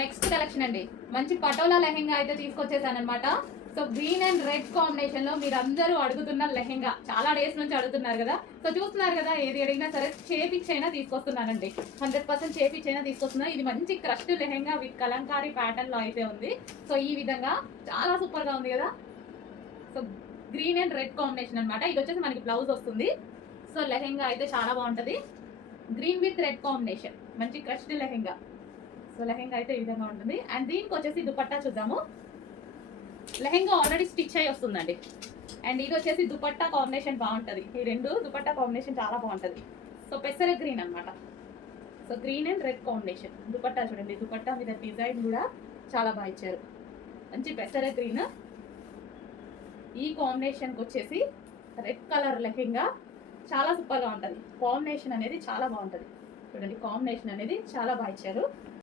Next collection అండి, మంచి పటోలా లెహెంగా అయితే తీసుకొచ్చేసాను అనమాట. So green and red combination లో మీరు అందరూ అడుగుతున్న లెహెంగా, చాలా డేస్ నుంచి అడుగుతున్నారు కదా. సో చూస్తున్నారు కదా, ఏది అడిగినా సరే చేపిచ్చైనా తీసుకొస్తున్నానండి. 100% చేపిచ్చైనా తీసుకొస్తున్నాను. ఇది మంచి crushed lehenga with Kalamkari pattern లో అయితే ఉంది. సో ఈ విధంగా చాలా సూపర్ గా ఉంది కదా. So green and red combination అనమాట. ఇది వచ్చేసి మనకి బ్లౌజ్ వస్తుంది. సో లెహెంగా అయితే చాలా బాగుంటది. గ్రీన్ విత్ రెడ్ కాంబినేషన్, మంచి క్రష్డ్ లెహెంగా. సో లెహెంగా అయితే ఈ విధంగా ఉంటుంది. అండ్ దీనికి వచ్చేసి దుపట్టా చూద్దాము. లెహెంగా ఆల్రెడీ స్టిచ్ అయి వస్తుందండి. అండ్ ఇది వచ్చేసి దుపట్టా కాంబినేషన్ బాగుంటుంది. ఈ రెండు దుపట్టా కాంబినేషన్ చాలా బాగుంటుంది. సో పెసర గ్రీన్ అనమాట. So green and red combination dupatta చూడండి. దుపట్టా మీద డిజైన్ కూడా చాలా బాగా ఇచ్చారు. మంచి పెసర గ్రీన్. ఈ కాంబినేషన్కి వచ్చేసి రెడ్ కలర్ లెహెంగా చాలా సూపర్గా ఉంటుంది. కాంబినేషన్ అనేది చాలా బాగుంటుంది. చూడండి, కాంబినేషన్ అనేది చాలా బాగా ఇచ్చారు.